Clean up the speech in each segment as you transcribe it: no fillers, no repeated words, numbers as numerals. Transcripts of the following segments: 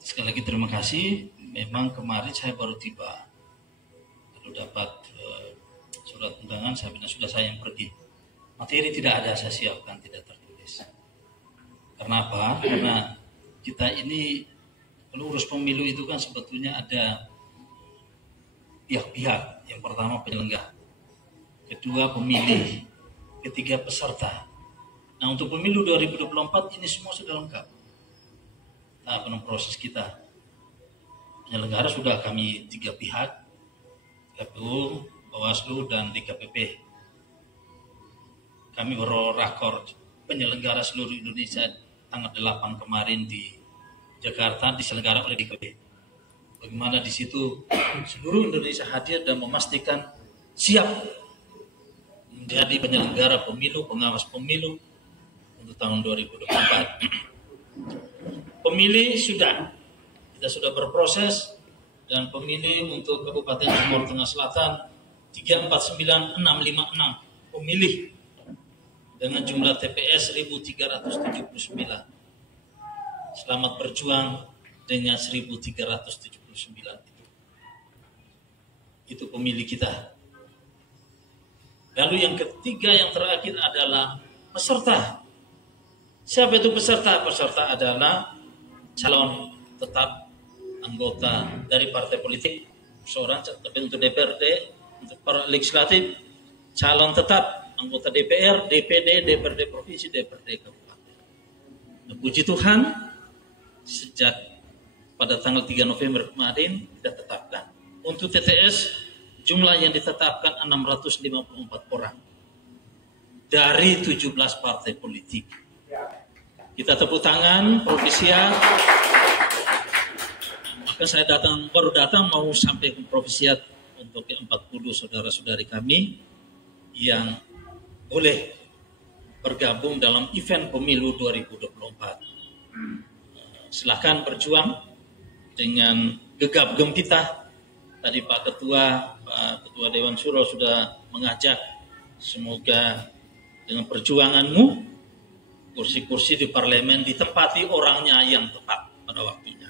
Sekali lagi terima kasih. Memang kemarin saya baru tiba, baru dapat surat undangan. Saya bilang sudah saya yang pergi. Materi tidak ada, saya siapkan, tidak tertulis. Karena apa? Karena kita ini kalau urus pemilu itu kan sebetulnya ada pihak-pihak. Yang pertama penyelenggara, kedua pemilih, ketiga peserta. Nah, untuk pemilu 2024 ini semua sudah lengkap. Tahapan proses kita. Penyelenggara sudah kami 3 pihak, KPU, Bawaslu, dan DKPP. Kami berrakor penyelenggara seluruh Indonesia tanggal 8 kemarin di Jakarta, diselenggara oleh DKPP. Bagaimana di situ seluruh Indonesia hadir dan memastikan siap menjadi penyelenggara pemilu, pengawas pemilu untuk tahun 2024. Pemilih kita sudah berproses, dan pemilih untuk Kabupaten Timur Tengah Selatan 349656 pemilih dengan jumlah TPS 1379. Selamat berjuang dengan 1379 itu pemilih kita. Lalu yang ketiga, yang terakhir adalah peserta. Siapa itu peserta? Peserta adalah calon tetap anggota dari partai politik seorang, tapi untuk DPRD, untuk para legislatif, calon tetap anggota DPR, DPD, DPRD provinsi, DPRD kabupaten. Nah, puji Tuhan, sejak pada tanggal 3 November kemarin kita tetapkan. Untuk TTS jumlah yang ditetapkan 654 orang dari 17 partai politik. Kita tepuk tangan, Prof. Siap. Maka saya baru datang mau sampai ke Prof. Siap untuk 40 saudara-saudari kami yang boleh bergabung dalam event pemilu 2024. Silakan berjuang dengan gegap gempita. Tadi Pak Ketua Dewan Syuro sudah mengajak, semoga dengan perjuanganmu kursi-kursi di parlemen ditempati orangnya yang tepat pada waktunya.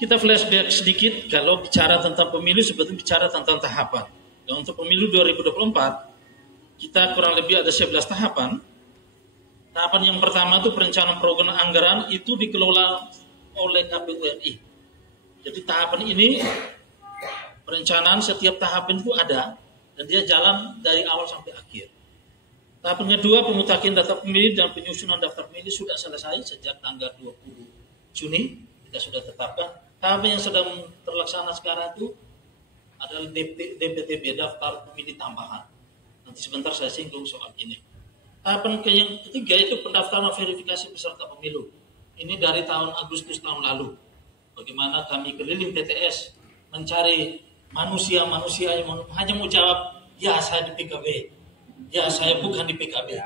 Kita flashback sedikit, kalau bicara tentang pemilu sebetulnya bicara tentang tahapan. Dan untuk pemilu 2024 kita kurang lebih ada 11 tahapan. Tahapan yang pertama itu perencanaan program anggaran, itu dikelola oleh KPU RI. Jadi tahapan ini, perencanaan setiap tahapan itu ada dan dia jalan dari awal sampai akhir. Tahapan kedua, pemutakhir data pemilih dan penyusunan daftar pemilih sudah selesai sejak tanggal 20 Juni. Kita sudah tetapkan. Tahapan yang sedang terlaksana sekarang itu adalah DPTB, daftar pemilih tambahan. Nanti sebentar saya singgung soal ini. Tahapan yang ketiga itu pendaftaran verifikasi peserta pemilu. Ini dari tahun Agustus tahun lalu. Bagaimana kami keliling TTS mencari manusia-manusia yang hanya mau jawab, ya saya di PKB. Ya saya bukan di PKB.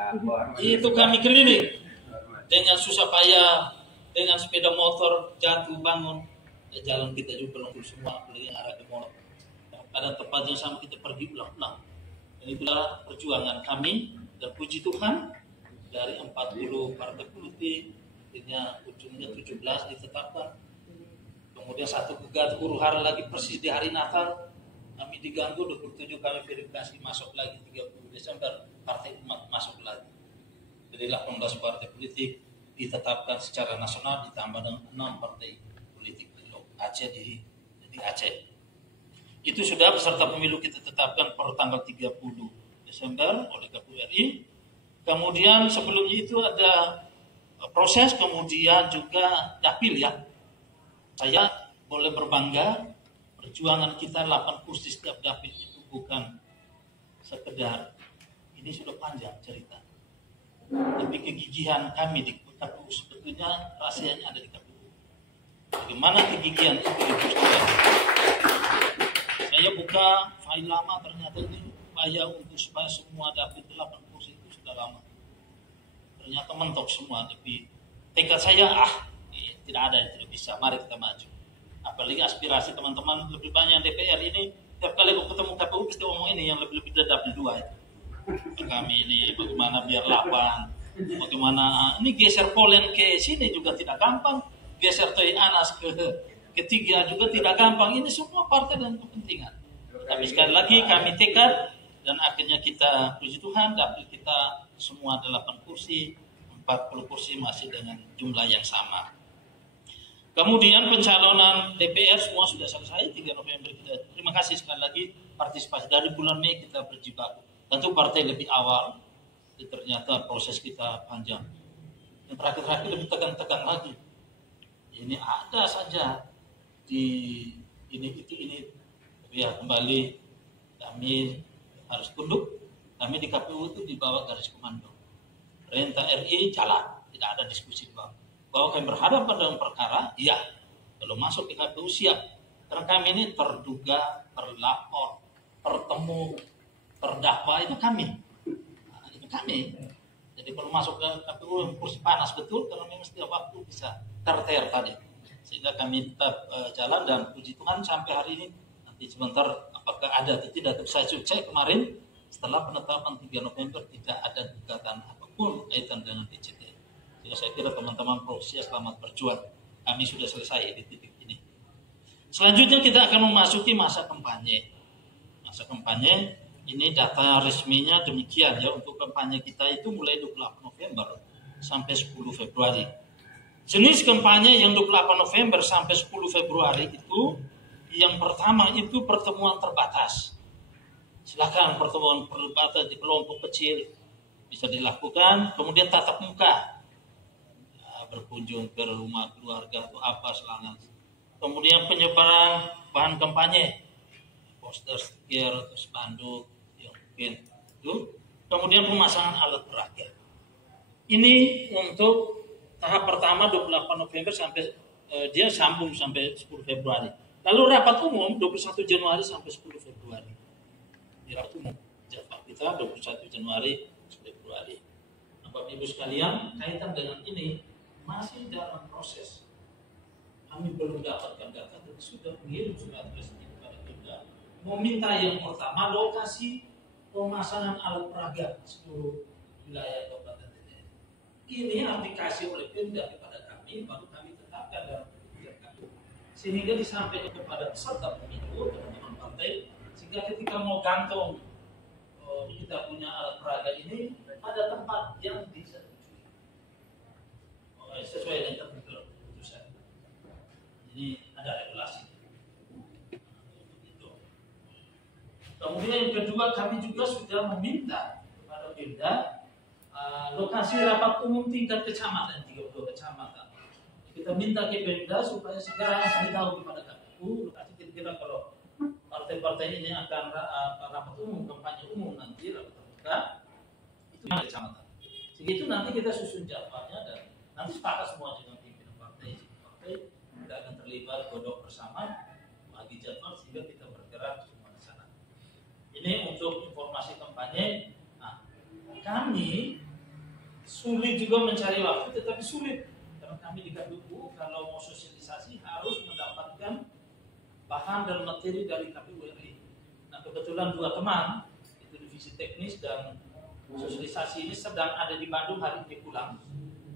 Itu kami keliling dengan susah payah, dengan sepeda motor jatuh bangun. Ya, jalan kita juga belum semua, apalagi yang arah ke mall. Pada tempat yang sama kita pergi ulang-ulang. Ini adalah perjuangan kami, dan puji Tuhan dari 40 partai politik, akhirnya ujungnya 17 ditetapkan. Kemudian satu huru hara lagi persis di hari Natal. Kami diganggu, 27 kami verifikasi, masuk lagi 30 Desember partai umat masuk lagi. Jadi 18 partai politik ditetapkan secara nasional ditambah dengan 6 partai politik di Aceh di Aceh. Itu sudah peserta pemilu kita tetapkan per tanggal 30 Desember oleh KPU RI. Kemudian sebelumnya itu ada proses, kemudian juga dapil ya. Saya boleh berbangga, perjuangan kita 8 kursi setiap dapil itu bukan sekedar, ini sudah panjang cerita. Tapi kegigihan kami di KPU sebetulnya rahasianya ada di KPU. Bagaimana kegigihan itu dibuktikan? Saya buka file lama, ternyata ini upaya untuk supaya semua dapil 8 kursi itu sudah lama. Ternyata mentok semua, tapi tekad saya tidak ada yang tidak bisa, mari kita maju. Apalagi aspirasi teman-teman lebih banyak DPR ini, tiap kali aku ketemu KPU pasti ngomong ini yang lebih dari dapil 2 itu. Kami ini bagaimana biar lapang, Bagaimana ini geser Polen ke sini juga tidak gampang, geser Toy Anas ke ketiga juga tidak gampang. Ini semua partai dan kepentingan. Tapi sekali lagi kami tekad dan akhirnya kita puji Tuhan dapat kita semua 8 kursi, 40 kursi masih dengan jumlah yang sama. Kemudian pencalonan DPR semua sudah selesai 3 November kita. Terima kasih sekali lagi partisipasi dari bulan Mei kita berjibaku. Tentu partai lebih awal, ternyata proses kita panjang. Yang terakhir-terakhir lebih tegang-tegang lagi. Ini ada saja di ini. Tapi ya kembali kami harus tunduk. Kami di KPU itu di bawah garis komando. Perintah RI jalan, tidak ada diskusi di bawah. Bahwa kami berhadapan dengan perkara, iya. Kalau masuk ke KPU siap. Karena kami ini terduga, terlapor, tertemu, terdakwa itu kami. Nah, itu kami. Jadi kalau masuk ke KPU kursi panas betul, karena memang setiap waktu bisa terter tadi. Sehingga kami tetap jalan dan puji Tuhan sampai hari ini. Nanti sebentar apakah ada atau tidak. Tapi saya cek kemarin setelah penetapan 3 November tidak ada gugatan apapun kaitan dengan DJT. Jadi saya kira teman-teman Prosia selamat berjuang. Kami sudah selesai di titik ini. Selanjutnya kita akan memasuki masa kampanye. Masa kampanye ini data resminya demikian ya. Untuk kampanye kita itu mulai 28 November sampai 10 Februari. Jenis kampanye yang 28 November sampai 10 Februari itu yang pertama itu pertemuan terbatas. Silakan pertemuan terbatas di kelompok kecil bisa dilakukan. Kemudian tatap muka. Berkunjung ke rumah keluarga atau apa selama. Kemudian penyebaran bahan kampanye, poster, stiker, atau spanduk yang mungkin itu. Kemudian pemasangan alat peraga. Ini untuk tahap pertama 28 November sampai dia sambung sampai 10 Februari. Lalu rapat umum 21 Januari sampai 10 Februari. Di rapat umum jadwal kita 21 Januari 10 Februari. Nah, Bapak Ibu sekalian, kaitan dengan ini masih dalam proses. Kami belum dapatkan data, tapi sudah mengirim surat resmi kepada Pemda. Meminta yang pertama lokasi pemasangan alat peraga di seluruh wilayah Kabupaten TTN. Ini yang dikasih oleh Pemda kepada kami, baru kami tetapkan dalam kebijakan kami. Sehingga disampaikan kepada peserta pemilu, teman-teman partai, sehingga ketika mau gantung kita punya alat peraga ini pada tempat yang bisa sesuai dengan keputusan. Jadi ada regulasi. Kemudian yang kedua kami juga sudah meminta kepada Pemda lokasi rapat umum tingkat kecamatan 32 kecamatan. Kita minta ke Pemda supaya segera beritahu kepada KPU lokasi kira-kira kalau partai-partai ini akan rapat umum kampanye umum nanti rapat terbuka itu di kecamatan. Segitu nanti kita susun jadwalnya dan nanti sepakat semua dengan pimpinan partai tidak akan terlibat godok bersama bagi jadwal sehingga kita bergerak semua di sana. Ini untuk informasi kampanye. Nah, kami sulit juga mencari waktu, tetapi sulit karena kami di KPU kalau mau sosialisasi harus mendapatkan bahan dan materi dari KPU RI. Nah, kebetulan 2 teman itu divisi teknis dan sosialisasi ini sedang ada di Bandung hari ini pulang.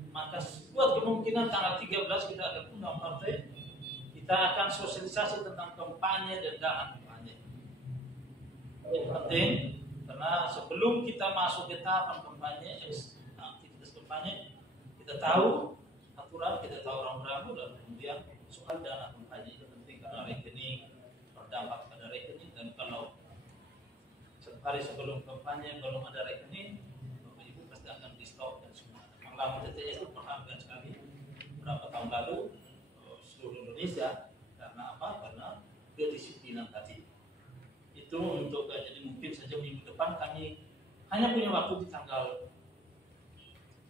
Maka buat kemungkinan tanggal 13 kita akan undang partai. Kita akan sosialisasi tentang kampanye dan dana kampanye. Ini penting karena sebelum kita masuk ke tahapan kampanye, aktivitas kampanye, kita tahu aturan, kita tahu rambu-rambu dan kemudian soal dana kampanye itu penting karena rekening berdampak pada rekening dan kalau hari sebelum kampanye belum ada rekening, Bapak Ibu pasti akan di stop dan semua. Lama TTS itu perhatian sekali beberapa tahun lalu seluruh Indonesia karena apa? Karena kedisiplinan tadi. Itu untuk jadi mungkin saja minggu depan kami hanya punya waktu di tanggal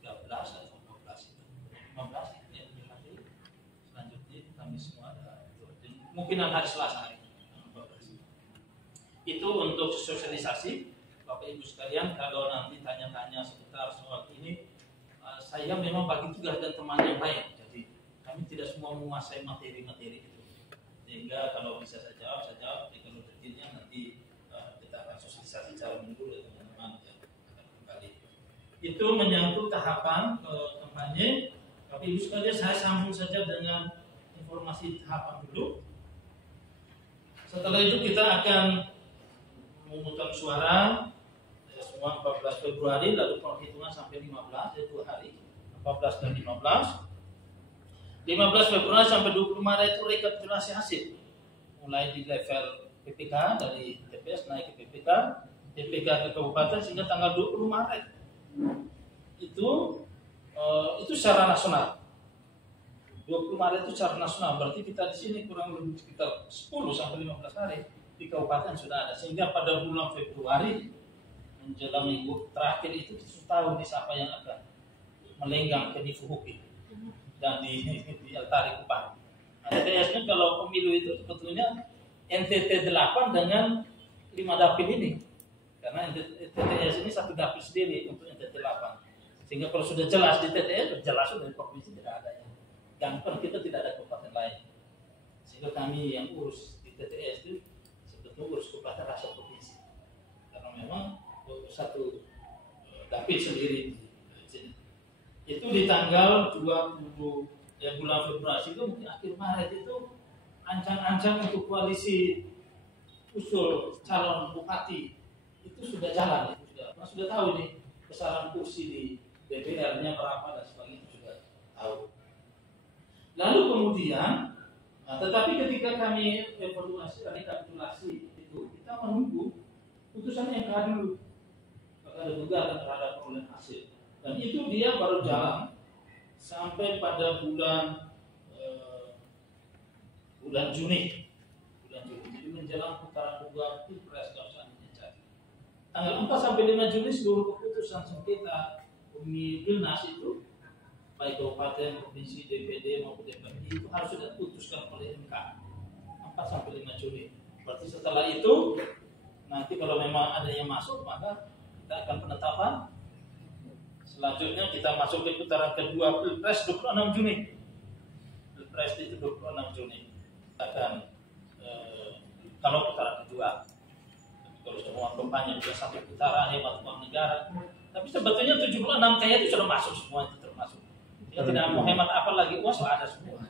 13 atau 14 itu 15 ya, nanti selanjutnya kami semua ada mungkinan hari Selasa hari 14. Itu untuk sosialisasi Bapak Ibu sekalian. Kalau nanti tanya-tanya seputar soal ini saya memang bagi tugas dan teman yang lain, jadi kami tidak semua menguasai materi-materi itu. Sehingga kalau bisa saya jawab, jadi kalau detailnya nanti kita akan sosialisasi secara menyeluruh ya teman-teman yang akan kembali. Itu menyangkut tahapan kampanye. Tapi Ibu sekalian, saya sambung saja dengan informasi tahapan dulu. Setelah itu kita akan memungutan suara semua 14 Februari, lalu penghitungan sampai 15, yaitu 2 hari, 14 dan 15. 15 Februari sampai 20 Maret itu rekapitulasi hasil. Mulai di level PPK, dari TPS naik ke PPK, PPK ke kabupaten, sehingga tanggal 20 Maret itu secara nasional. 20 Maret itu secara nasional, berarti kita di sini kurang lebih sekitar 10 sampai 15 hari di kabupaten sudah ada. Sehingga pada bulan Februari menjelang minggu terakhir itu kita sudah tahu di siapa yang akan melenggang ke Nifuhuki dan di Altari Kupang. Nah, TTS-nya kalau pemilu itu sebetulnya NTT 8 dengan 5 dapil ini. Karena TTS ini satu dapil sendiri untuk NTT 8. Sehingga kalau sudah jelas di TTS, jelas sudah di provinsi tidak ada yang gampang, kita tidak ada kabupaten lain. Sehingga kami yang urus di TTS itu sebetulnya urus kabupaten rasa provinsi. Karena memang satu dapil sendiri di sini. Itu di tanggal 20 bulan Februari itu mungkin akhir Maret itu ancang-ancang untuk koalisi usul calon bupati itu sudah jalan, sudah tahu nih besaran kursi di DPR-nya berapa dan sebagainya sudah tahu. Lalu kemudian, tetapi ketika kami evaluasi rekapitulasi itu kita menunggu putusan MK dulu. Ada gugatan terhadap perolehan hasil. Dan itu dia baru jalan sampai pada bulan Juni. Jadi menjelang putaran kedua Pilpres kalau seandainya jadi. Tanggal 4 sampai 5 Juni seluruh keputusan sengketa Pilnas itu baik kabupaten, provinsi, DPD maupun DPRD itu harus sudah diputuskan oleh MK 4 sampai 5 Juni. Berarti setelah itu nanti kalau memang ada yang masuk maka kita akan penetapan. Selanjutnya kita masuk ke putaran kedua Pilpres 26 Juni. Pilpres itu 26 Juni. Kita akan kalau putaran kedua. Kalau semua kampanye sudah sampai putaran hemat uang negara. Tapi sebetulnya 76 kaya itu sudah masuk semua, itu termasuk. Dia tidak mau hemat apa lagi, uang sudah ada semua.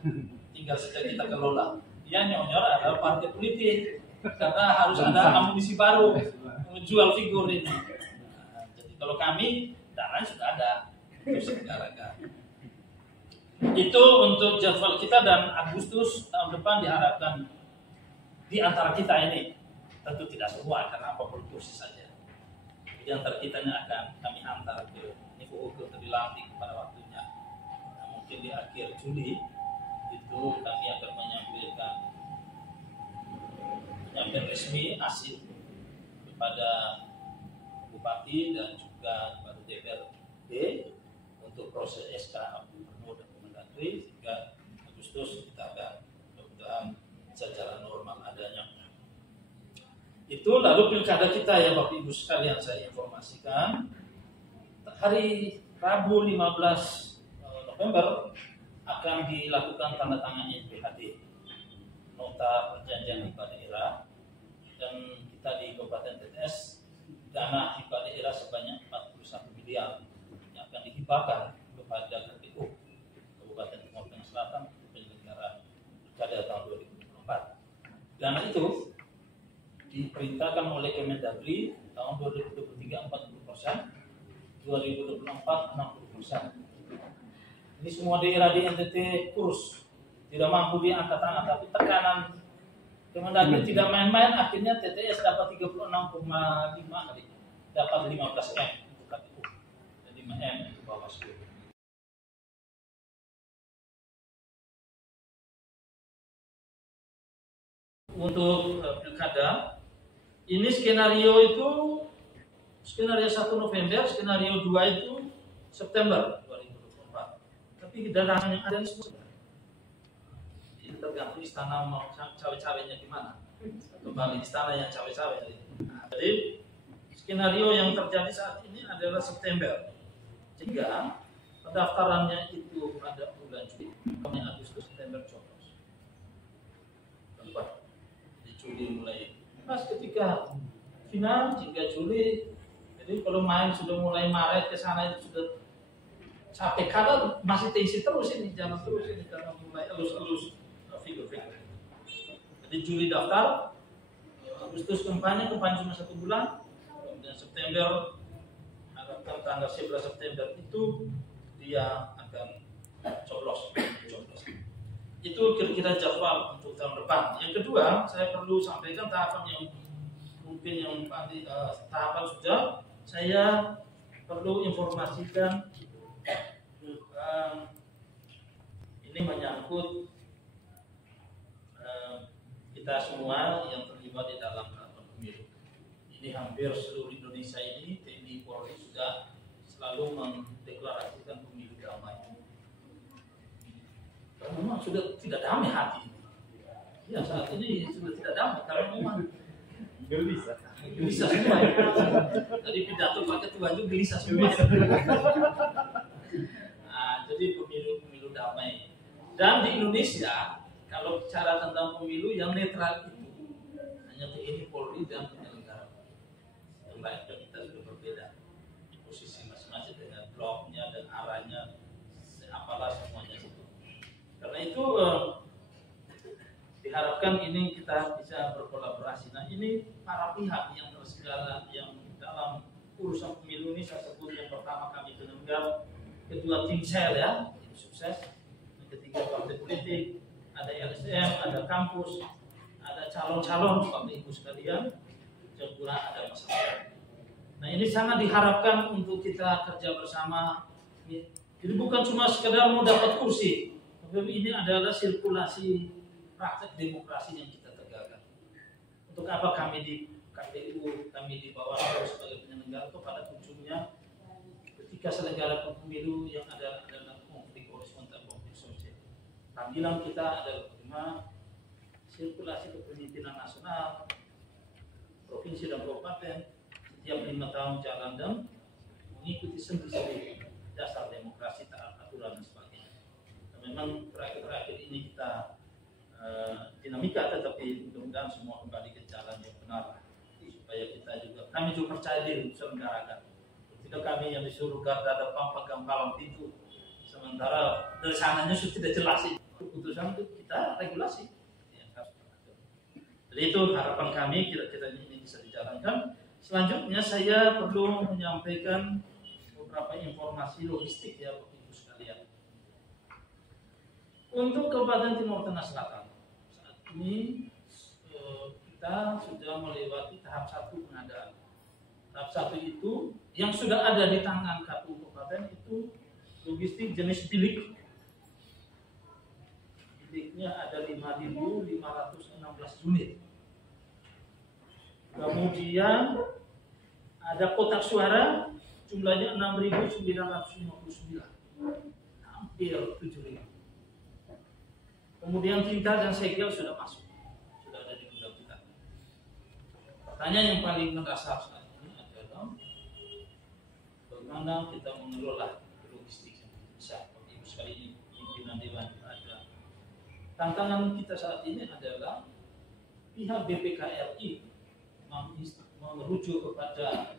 Tinggal saja kita kelola. Dia nyor-nyor adalah partai politik. Karena harus ada amunisi baru menjual figur ini. Nah, jadi kalau kami dana sudah ada, itu sekarang. Itu untuk jadwal kita dan Agustus tahun depan diharapkan di antara kita ini, tentu tidak semua karena apa kursi saja. Di antara kita ini akan kami hantar ke Nifuhuki untuk dilantik pada waktunya. Nah, mungkin di akhir Juli itu kami akan menyampaikan resmi hasil kepada Bupati dan juga kepada DPRD untuk proses SK Gubernur dan Kemendagri sehingga Agustus kita akan mudah-mudahan secara normal adanya. Itu lalu pilkada kita ya Bapak Ibu sekalian saya informasikan hari Rabu 15 November akan dilakukan tanda tangan NPHD nota perjanjian hibah daerah dan kita di Kabupaten TTS dana hibah daerah sebanyak 41 miliar yang akan dihibahkan kepada KPU Kabupaten Timur Tengah Selatan untuk penyelenggaraan pilkada tahun 2024. Dana itu diperintahkan oleh Kemendagri tahun 2023 40%, 2024 60%. Ini semua daerah di NTT kurus, tidak mampu diangkat tangan, tapi tekanan Kemendagri tidak main-main, akhirnya TTS dapat 36,5 kali, dapat 15 M untuk KPU dan 5 M untuk Bawaslu. Untuk pilkada, ini skenario 1 November, skenario 2 itu September 2024. Tapi kedatangan yang ada semua itu tergantung istana mau cawe-cawenya gimana. Kembali istana yang cawe-cawe. Nah, jadi skenario yang terjadi saat ini adalah September. Sehingga pendaftarannya itu pada bulan Juli, Agustus, September coblos. Juli mulai pas ketika final hingga Juli Jadi kalau main sudah mulai Maret ke sana itu sudah capek karena masih tensi terus ini, jalan terus ini karena mulai elus-elus figur-figur. Jadi Juli daftar, Agustus kampanye cuma 1 bulan, kemudian September, harapkan tanggal 11 September itu dia akan coblos. Itu kira-kira jadwal untuk tahun depan. Yang kedua, saya perlu sampaikan tahapan yang mungkin yang tahapan sudah, saya perlu informasikan ini menyangkut kita semua yang terlibat di dalam pemilu. Ini hampir seluruh Indonesia ini, TNI Polri sudah selalu mendeklarasikan pemilu damai. Karena memang sudah tidak damai hati ini. Ya saat ini sudah tidak damai karena memang gelisah semua. Tadi pidato Pak Ketua juga gelisah semua. Nah, jadi pemilu damai. Dan di Indonesia kalau bicara tentang pemilu yang netral itu hanya TNI Polri dan penyelenggara. Yang lain kita sudah berbeda. Posisi masing-masing dengan bloknya dan arahnya, apalah semuanya itu. Karena itu diharapkan ini kita bisa berkolaborasi. Nah ini para pihak yang tersegala yang dalam urusan pemilu ini saya sebut yang pertama kami penyelenggara, kedua tim sel ya, tim sukses, yang ketiga partai politik, ada LSM, ada kampus, ada calon-calon Bapak Ibu sekalian, yang pula ada masyarakat. Nah ini sangat diharapkan untuk kita kerja bersama. Jadi bukan cuma sekedar mau dapat kursi, tapi ini adalah sirkulasi praktek demokrasi yang kita tegakkan. Untuk apa kami di KPU, kami di Bawaslu sebagai penyelenggara itu pada ujungnya ketika selenggara pemilu yang adalah konflik horizontal, konflik sosial. Panggilan kita adalah bagaimana sirkulasi kepemimpinan nasional, provinsi dan kabupaten setiap 5 tahun jalan dan mengikuti sendi-sendi dasar demokrasi, taat aturan dan sebagainya. Dan memang terakhir-terakhir ini kita dinamika, tetapi mudah-mudahan semua kembali ke jalan yang benar supaya kita juga, kami juga percaya diri selenggarakan. Tidak kami yang disuruh garda depan pegang palang pintu, sementara dari sananya sudah tidak jelas keputusan itu kita regulasi. Jadi itu harapan kami kira-kira ini bisa dijalankan. Selanjutnya saya perlu menyampaikan beberapa informasi logistik ya Bapak Ibu sekalian. Untuk Kabupaten Timur Tengah Selatan, saat ini kita sudah melewati tahap 1 pengadaan. Tahap 1 itu yang sudah ada di tangan KPU Kabupaten itu logistik jenis bilik. Biliknya ada 5.516 unit. Kemudian ada kotak suara jumlahnya 6.959, hampir 7.000. Kemudian tinta dan segel sudah masuk, sudah ada di gudang kita. Pertanyaan yang paling mendasar saat ini adalah bagaimana kita mengelola logistik yang bisa. Ibu sekali ini pimpinan dewan ada. Tantangan kita saat ini adalah pihak BPKRI merujuk kepada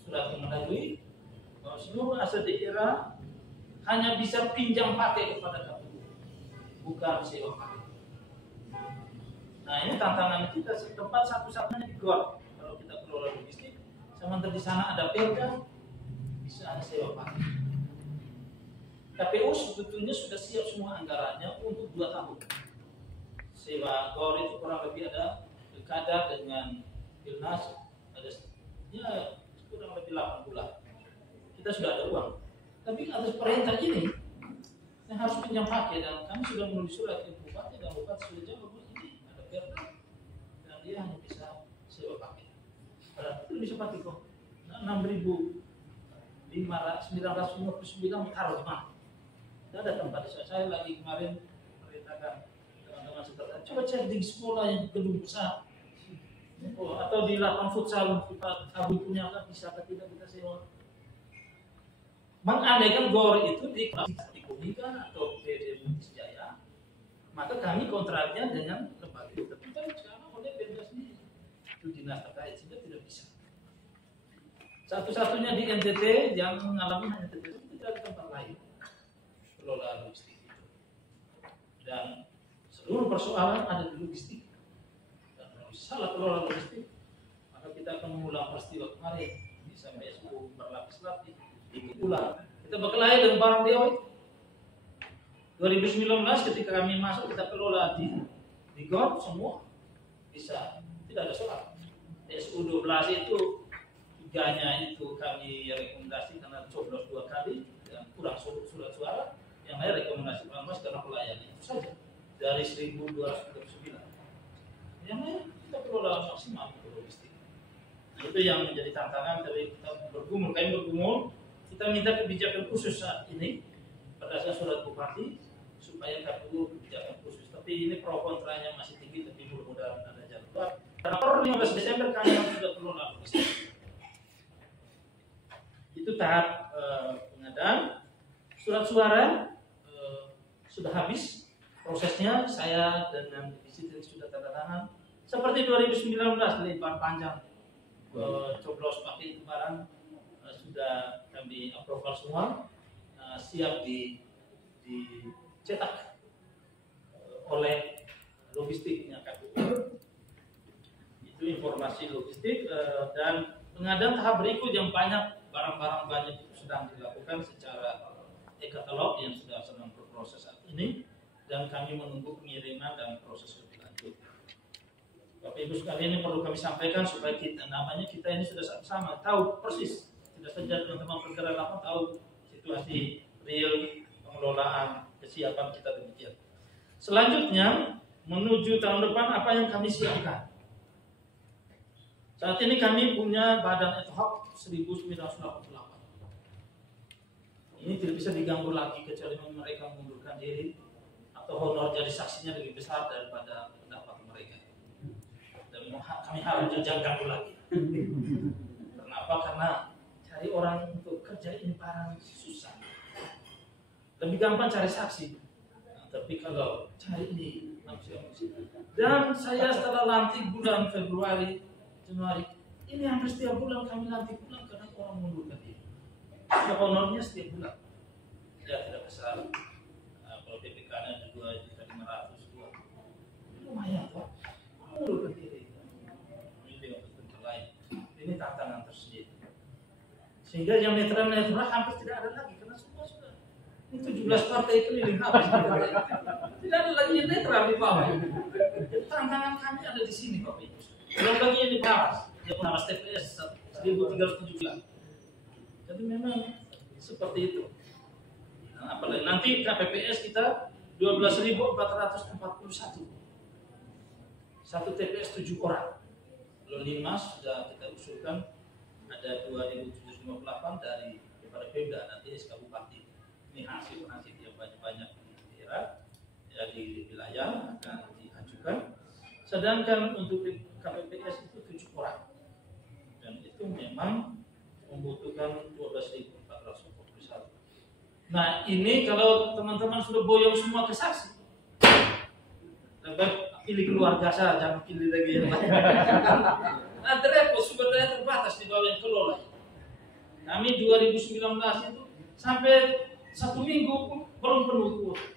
surat Kemendagri bahwa seluruh aset daerah hanya bisa pinjam pakai kepada KPU, bukan sewa pakai. Nah ini tantangan kita, tempat satu-satunya di GOR kalau kita kelola logistik. Sementara di sana ada perda, bisa sewa pakai. KPU sebetulnya sudah siap semua anggarannya untuk 2 tahun. Sewa GOR itu kurang lebih ada dekada dengan Bilnas, ada ya kurang lebih 8 bulan. Kita sudah ada uang. Tapi atas perintah ini yang harus pinjam pakai, dan kami sudah menulis surat ke bupati, dan bupati sudah jawab ini ada perda dan dia hanya bisa sewa pakai. Padahal itu bisa pakai kok. 6.959 taruh di mana? Tidak ada tempat. Saya lagi kemarin perintahkan teman-teman sekitar, coba cek di sekolah yang gedung besar. Atau di lapangan futsal Abu punya bisa tidak kita sewa. Mengandaikan GOR itu di Kuningan atau PD Mutis Jaya, maka kami kontraknya dengan lembaga itu. Tapi kan sekarang oleh Perda sendiri itu dinas terkait sehingga tidak bisa. Satu-satunya di NTT yang mengalami hanya NTT, tidak ada tempat lain kelola logistik itu. Dan seluruh persoalan ada di logistik. Dan kalau salah kelola logistik, maka kita akan mengulang peristiwa kemarin di SMSU berlapis-lapis. Itu ulang. Kita berkelahi dengan barang DOI. 2019 ketika kami masuk, kita kelola di GOR semua bisa, tidak ada soal. SU 12 itu tiganya itu kami rekomendasi karena coblos 2 kali dan kurang surat suara. Yang lain rekomendasi Panwas karena pelayanan itu saja dari 1.239. Yang lain kita kelola maksimal untuk logistik. Nah, itu yang menjadi tantangan, tapi kita bergumul, kita minta kebijakan khusus saat ini berdasarkan surat bupati supaya KPU kebijakan khusus. Tapi ini pro kontranya masih tinggi, tapi mudah-mudahan ada jalan keluar. Karena per 15 Desember kami sudah kelola logistik. Itu tahap pengadaan. Surat suara sudah habis prosesnya. Saya dengan divisi sudah tanda tangan. Seperti 2019 lebar panjang coblos pakai itu barang sudah kami approval semua, siap dicetak oleh logistiknya KPU. Itu informasi logistik. Dan pengadaan tahap berikut yang banyak, barang-barang banyak sedang dilakukan secara e-katalog yang sedang berproses saat ini, dan kami menunggu pengiriman dan proses lebih lanjut. Bapak Ibu sekalian, ini perlu kami sampaikan supaya kita ini sudah sama-sama tahu persis, tidak saja teman-teman bergerak lapangan tahu situasi real pengelolaan kesiapan kita demikian. Selanjutnya menuju tahun depan, apa yang kami siapkan? Saat ini kami punya badan ad hoc 1988. Ini tidak bisa diganggu lagi kecuali mereka mengundurkan diri atau honor jadi saksinya lebih besar daripada pendapat mereka. Dan kami harus jangan ganggu lagi. Kenapa? Karena cari orang untuk kerja ini barang susah. Lebih gampang cari saksi. Nah, tapi kalau cari ini manusia. Dan saya setelah lantik bulan Februari, Januari, ini hampir setiap bulan kami lantik bulan karena orang mengundurkan diri. Honornya setiap bulan. Ya tidak besar. Kalau PPK-nya 2.500.000, lumayan Pak. Mengundurkan diri. Ini untuk bentuk lain. Ini tantangan tersendiri. Sehingga yang netral-netral hampir tidak ada lagi karena semua sudah. Ini 17 partai keliling habis. Tidak ada lagi yang netral di bawah. Jadi tantangan kami ada di sini Bapak Ibu. Belum lagi yang di Paras. Dia pengawas TPS 1.317. Jadi memang seperti itu. Nah, apalagi nanti KPPS kita 12.441. Satu TPS 7 orang. Lalu Linmas sudah kita usulkan ada 2.758 dari daripada Pemda, nanti SK Bupati. Ini hasil yang banyak-banyak di daerah, ya di wilayah akan diajukan. Sedangkan untuk KPPS itu 7 orang. Dan itu memang membutuhkan 12.441. Nah ini kalau teman-teman sudah boyong semua ke saksi, pilih keluarga saja, jangan pilih lagi yang lain. Nanti repot, sumber daya terbatas di bawah yang kelola. Kami 2019 itu sampai 1 minggu pun belum penuh kuota.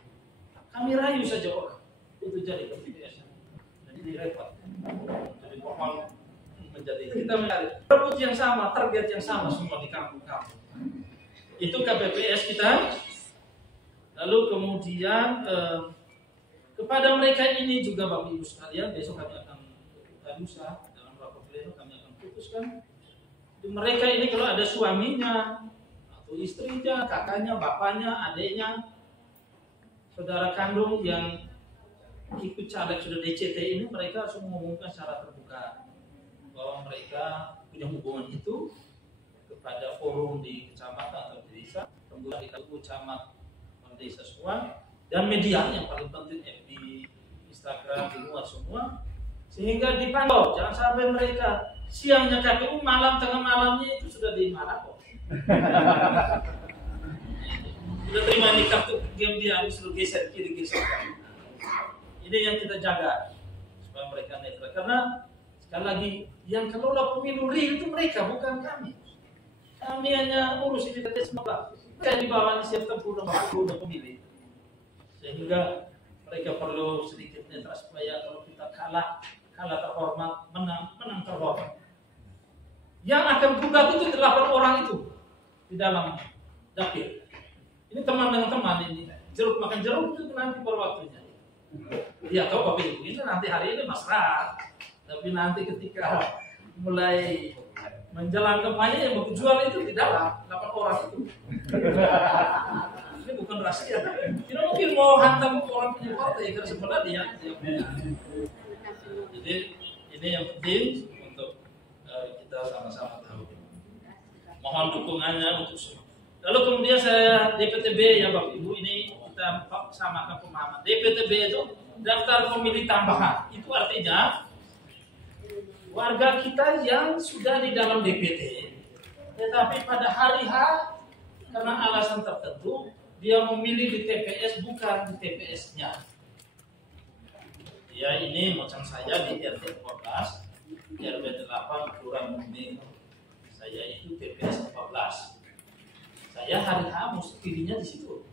Kami rayu saja orang untuk jadi KPPS. Jadi repot. Jadi mohon menjadi kita mencari rebut yang sama, target yang sama semua di kampung-kampung. Itu KPPS kita. Lalu kemudian kepada mereka ini juga Bapak Ibu sekalian, besok kami akan lusa dalam rapat pleno kami akan putuskan. Mereka ini kalau ada suaminya atau istrinya, kakaknya, bapaknya, adiknya, saudara kandung yang ikut caleg sudah DCT ini, mereka harus mengumumkan secara terbuka bahwa mereka punya hubungan itu kepada forum di kecamatan atau di desa, kemudian di camat, desa semua, dan media yang paling penting FB, Instagram, dimuat semua, sehingga dipantau. Jangan sampai mereka siangnya KPU, malam tengah malamnya itu sudah di mana kok. Sudah terima nih kartu game dia, sudah geser kiri geser. Ini yang kita jaga supaya mereka netral. Karena sekali lagi yang kelola pemilu real itu mereka, bukan kami. Kami hanya urus ini tadi semua. Saya di bawah ini siap tempur udah pemilih. Sehingga mereka perlu sedikit netral supaya kalau kita kalah terhormat, menang terhormat. Yang akan gugat itu 8 orang itu di dalam dapil. Ini teman dengan teman ini. Jeruk makan jeruk itu nanti pada waktunya. Ya tahu Bapak Ibu ini nanti hari ini mesra. Tapi nanti ketika mulai menjelang kampanye yang mau jual itu di dalam 8 orang itu. Ini bukan rahasia. Tidak mungkin mau hantam orang punya partai karena sebenarnya dia. Jadi ini yang penting untuk kita sama-sama tahu. Mohon dukungannya untuk semua. Lalu kemudian saya DPTB ya Bapak Ibu ini kita samakan pemahaman. DPTB itu daftar pemilih tambahan. Itu artinya warga kita yang sudah di dalam DPT, tetapi pada hari H karena alasan tertentu dia memilih di TPS bukan di TPS-nya. Ya ini macam saya di RT 14, RW 8 Kelurahan Kuning. Saya itu TPS 14. Saya hari H mesti pilihnya di situ.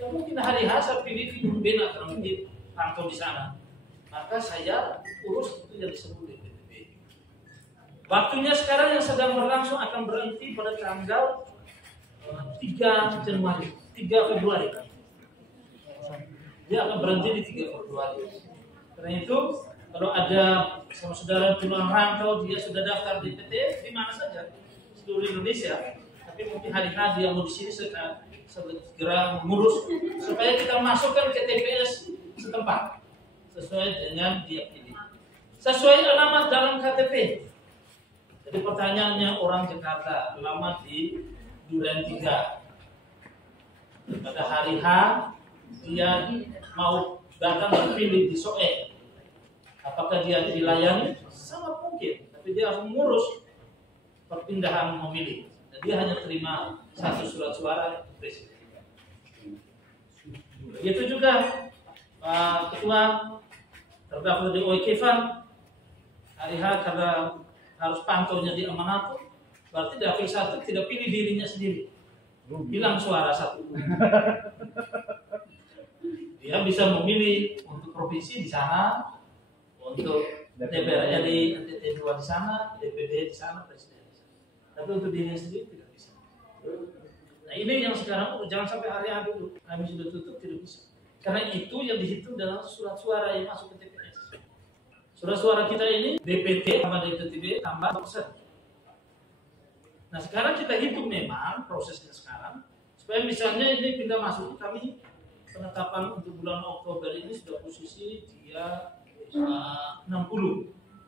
Ya, mungkin hari H saya pilih di Bena karena mungkin kantor di sana. Maka saya urus itu yang disebut DPTB. Waktunya sekarang yang sedang berlangsung akan berhenti pada tanggal 3 Januari, 3 Februari. Dia akan berhenti di 3 Februari. Karena itu, kalau ada saudara pulang rantau, dia sudah daftar di DPT, di mana saja, seluruh Indonesia. Tapi mungkin hari ini dia mau di sini segera mengurus supaya kita masukkan ke TPS setempat sesuai dengan dia pilih. Sesuai alamat dalam KTP. Jadi pertanyaannya orang Jakarta, alamat di Duren 3. Pada hari H dia mau datang terpilih di Soe. Apakah dia dilayani? Sangat mungkin, tapi dia harus mengurus perpindahan memilih. Dan dia hanya terima 1 surat suara presiden. Begitu juga Pak Ketua terdaftar di OEKIFAN hari H karena harus pantaunya di Amanato, berarti dapil 1 tidak pilih dirinya sendiri, bilang suara 1. Dia bisa memilih untuk provinsi di sana, untuk DPR RI NTT 2 di sana, DPD di sana, presiden di sana. Tapi untuk dirinya sendiri tidak bisa. Nah ini yang sekarang jangan sampai hari H dulu, kami sudah tutup tidak bisa. Karena itu yang dihitung dalam surat suara yang masuk ke TPS. Surat suara kita ini DPT sama DPTB tambah persen. Nah sekarang kita hitung memang prosesnya sekarang supaya misalnya ini pindah masuk kami penetapan untuk bulan Oktober ini sudah posisi dia 60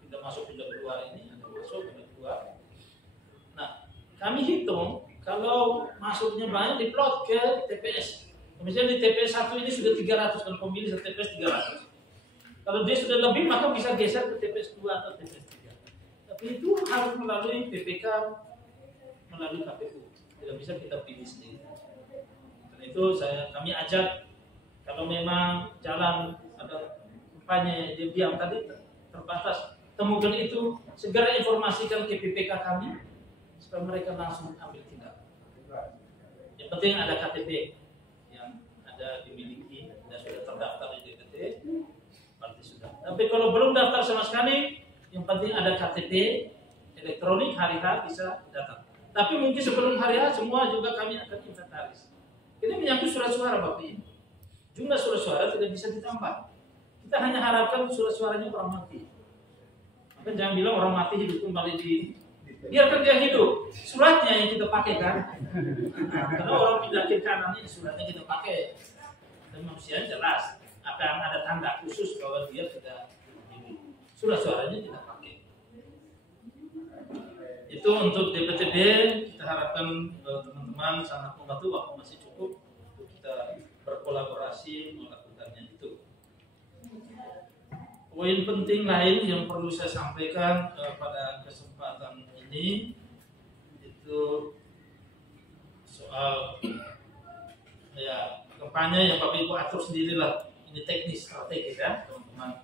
pindah masuk pindah keluar ini ada masuk pindah keluar. Nah kami hitung kalau masuknya banyak diplot ke TPS. Misalnya di TPS 1 ini sudah 300 kalau pemilih TPS 300. Kalau dia sudah lebih maka bisa geser ke TPS 2 atau TPS 3. Tapi itu harus melalui PPK, melalui KPU. Tidak bisa kita pilih sendiri. Karena itu kami ajak kalau memang jalan ada kampanye diam tadi terbatas, temukan itu segera informasikan ke PPK kami supaya mereka langsung ambil tindakan. Yang penting ada KTP yang ada dimiliki dan sudah terdaftar di DPT. Sudah. Tapi kalau belum daftar sama sekali, yang penting ada KTP elektronik hari H bisa datang. Tapi mungkin sebelum hari H semua juga kami akan inventaris. Ini menyangkut surat suara Bapak Ibu. Jumlah surat suara tidak bisa ditambah. Kita hanya harapkan surat suaranya orang mati. Maka jangan bilang orang mati hidup kembali di biarkan dia hidup. Suratnya yang kita pakai kan. Karena orang pindahin kanan ini suratnya kita pakai. Dan manusia jelas akan ada tanda khusus bahwa dia tidak ini. Surat suaranya tidak pakai. Itu untuk DPTB kita harapkan teman-teman sangat membantu waktu masih cukup untuk kita berkolaborasi melakukannya itu. Poin penting lain yang perlu saya sampaikan pada kesempatan ini itu soal ya kampanye yang Bapak Ibu atur sendirilah. Ini teknis strategis ya teman-teman.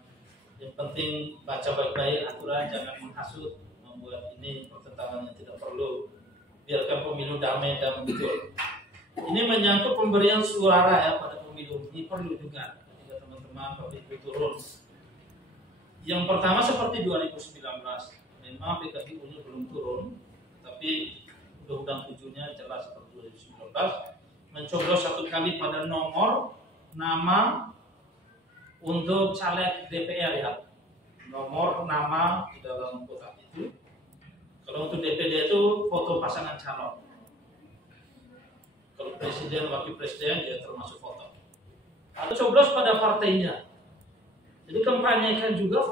Yang penting baca baik-baik aturan, jangan menghasut, membuat ini pertentangan yang tidak perlu. biarkan pemilu damai dan betul. Ini menyangkut pemberian suara ya pada pemilu. Ini perlu juga ketika teman-teman Bapak Ibu turun. Yang pertama seperti 2019, memang PKPU-nya belum turun, tapi Undang-Undang 7-nya jelas seperti 2019, mencoblos satu kali pada nomor nama untuk caleg DPR ya, nomor nama di dalam kotak itu. Kalau untuk DPD itu foto pasangan calon. Kalau presiden, wakil presiden dia termasuk foto. Lalu coblos pada partainya. Jadi kampanyekan juga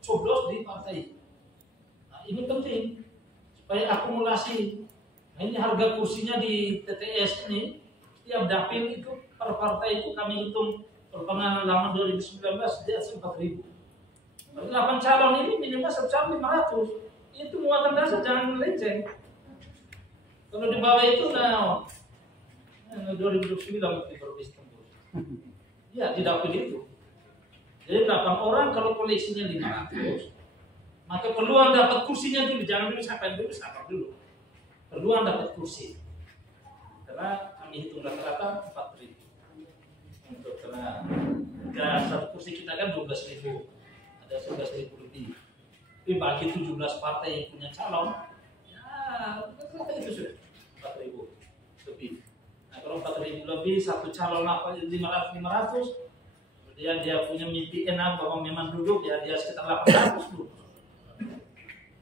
coblos di partai. Nah, ini penting supaya akumulasi. Nah, ini harga kursinya di TTS ini setiap dapil itu per partai itu kami hitung pengalaman 2019 dia 4.000. 8 calon ini minimal satu calon 500. Itu muatan dasar jangan melenceng. Kalau di bawah itu nah 2029 mesti berbis tembus. Ya di dapil itu. Jadi 8 orang kalau koleksinya 500, maka peluang dapat kursinya dulu, jangan dulu sampai dulu. Peluang dapat kursi. Karena kami hitung rata-rata 4.000. Untuk karena satu kursi kita kan 12.000, ada 11.000 lebih. Tapi bagi 17 partai yang punya calon, ya rata-rata itu sudah 4.000 lebih. Nah kalau 4.000 lebih, satu calon apa 500. Dia punya mimpi enak bahwa memang duduk ya dia sekitar 800 dulu.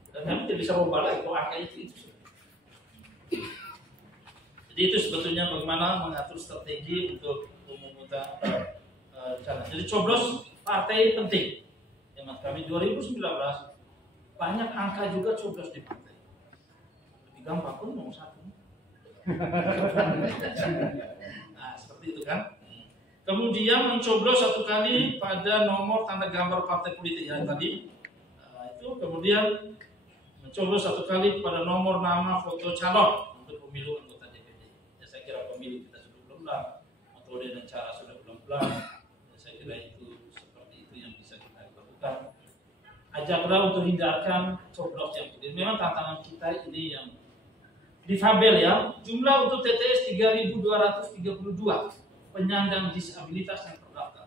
Dan kami tidak bisa ubah lagi kalau angka itu. Jadi itu sebetulnya bagaimana mengatur strategi untuk memutar cara. Jadi coblos partai penting. Hemat kami 2019 banyak angka juga coblos di partai. Lebih gampang pun nomor 1. Nah seperti itu kan. Kemudian mencoblos satu kali pada nomor tanda gambar partai politik yang tadi itu, kemudian mencoblos satu kali pada nomor nama foto calon untuk pemilu anggota DPD. Ya, saya kira pemilu kita sudah berulang, metode dan cara sudah berulang. Ya, saya kira itu seperti itu yang bisa kita lakukan. Ajaklah untuk hindarkan coblos yang politik. Memang tantangan kita ini yang difabel ya. Jumlah untuk TTS 3.232. Penyandang disabilitas yang terdaftar.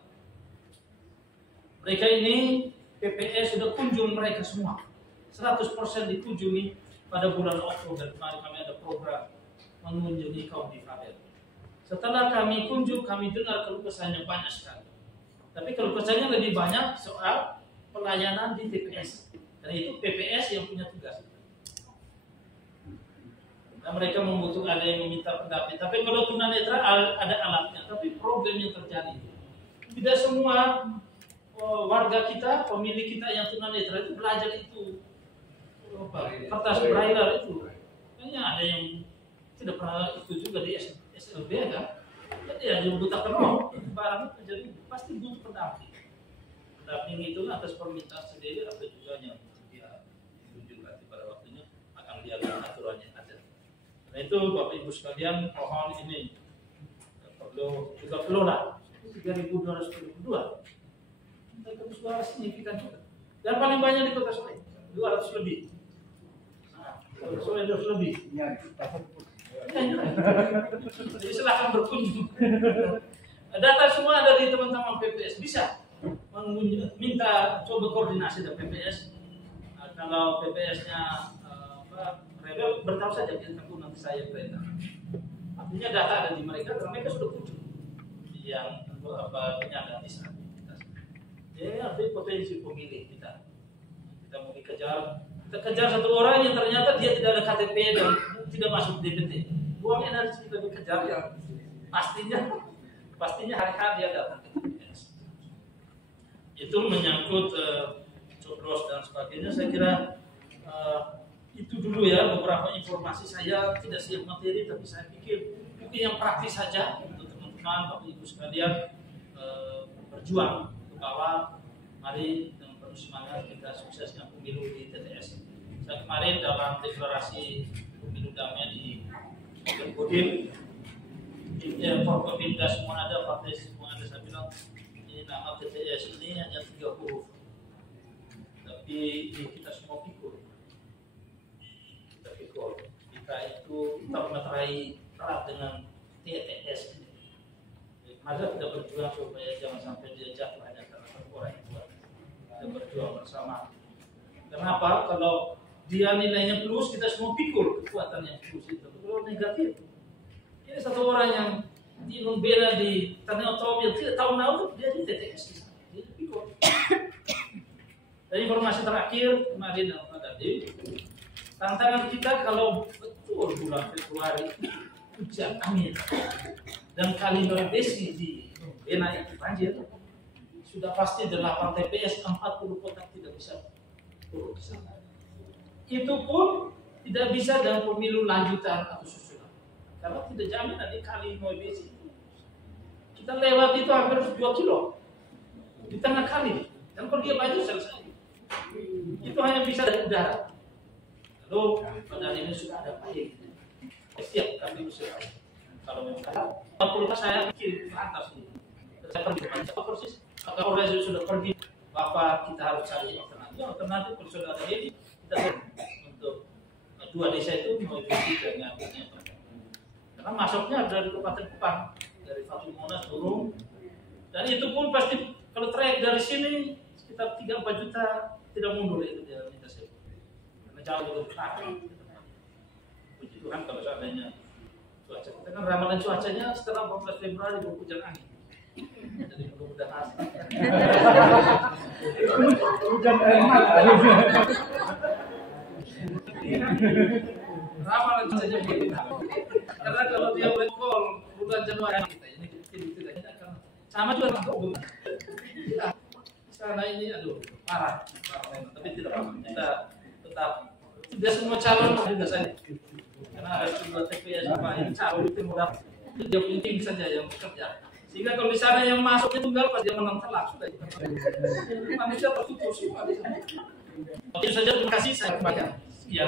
Mereka ini PPS sudah kunjung mereka semua. 100% dikunjungi pada bulan Oktober. Kemarin kami ada program mengunjungi kaum difabel. Setelah kami kunjung, kami dengar keluh kesahnya banyak sekali. Tapi keluh kesahnya lebih banyak soal pelayanan di TPS. Dan itu PPS yang punya tugas. Mereka membutuhkan, ada yang meminta pendamping. Tapi kalau tunanetra ada alatnya. Tapi problem yang terjadi, tidak semua warga kita, pemilih kita yang tunanetra itu belajar itu kertas braille itu. Kayaknya ada yang tidak pernah itu juga di SLB kan. Jadi ya buta kenal barang itu, jadi pasti butuh pendamping. Pendamping itu atas permintaan sendiri atau juga yang dia tunjukkan pada waktunya akan lihat aturannya ada. Nah itu Bapak Ibu sekalian, mohon ini perlu lah 3.232. Itu suara signifikan juga. Dan paling banyak di Kota Solo 200 lebih. Nah, Kota Solo 200 lebih. Ya. Jadi silakan berkunjung. Data semua ada di teman-teman PPS, bisa minta coba koordinasi dengan PPS. Nah, kalau PPS-nya mereka beritahu saja, tentu nanti saya perintah. Artinya data ada di mereka, karena mereka sudah kunjung yang penyandang disabilitas. Ya, artinya potensi pemilih kita mau dikejar. Kita kejar satu orang yang ternyata dia tidak ada KTP dan tidak masuk DPT. Buang energi kita dikejar yang pastinya hari-hari dia datang ke TPS. Itu menyangkut coblos dan sebagainya. Saya kira itu dulu ya beberapa informasi. Saya tidak siap materi, tapi saya pikir mungkin yang praktis saja untuk teman-teman Bapak Ibu sekalian berjuang ke bawah. Mari dengan penuh semangat kita sukseskan pemilu di TTS. Saya kemarin dalam deklarasi pemilu damai di Kodim, Forkopimda semua ada, partai semua ada. Saya bilang ini nama TTS ini hanya 3 huruf, tapi kita semua pikul. maka itu kita memeterai erat dengan TTS ini. Maka kita berjuang supaya jangan sampai dia jatuh hanya karena orang itu. Kita berjuang bersama. Kenapa? Kalau dia nilainya plus, kita semua pikul kekuatan yang plus itu. Kalau negatif, ini satu orang yang beda di Tanah Otomobil tidak tahu nahu, dia di TTS, dia pikul. Dan informasi terakhir kemarin yang tadi, tantangan kita kalau betul bulan Februari hujan angin dan kali desi di Bena itu banjir, sudah pasti 8 TPS 40 kotak tidak bisa turun ke sana. Itu pun tidak bisa dalam pemilu lanjutan atau susulan, karena tidak jamin nanti kali desi itu kita lewat itu hampir 2 kilo di tengah kali, dan kalau dia maju selesai. Itu hanya bisa dari udara. Lalu pada hari ini sudah ada paling setiap kami usaha. Kalau memang 40 saya pikir ke atas ini. Saya pergi ke persis. Kalau sudah pergi, Bapak kita harus cari alternatif. Alternatif kalau sudah ada ini, kita untuk 2 desa itu mengikuti dengan karena masuknya dari Kabupaten Kupang, dari Fatu Monas turun, dan itu pun pasti kalau trek dari sini sekitar 3-4 juta tidak mundur itu dia minta saya. Karena jauh lebih dekat. Puji Tuhan kalau seandainya cuaca kita kan ramalan cuacanya setelah 14 Februari berhujan angin. Jadi mudah-mudahan hujan enak. ramalan cuacanya begitu. Karena kalau dia call bulan Januari kita ini tidak akan sama juga dengan karena ini parah memang, tapi tidak apa, kita tetap tidak semua calon juga saja, karena ada sebuah TPS yang calon itu mudah dia penting saja yang bekerja, sehingga kalau di sana yang masuknya tunggal pas dia menang telak sudah manusia tertutup semua di sana. Oke saja, terima kasih saya kebanyakan. Iya.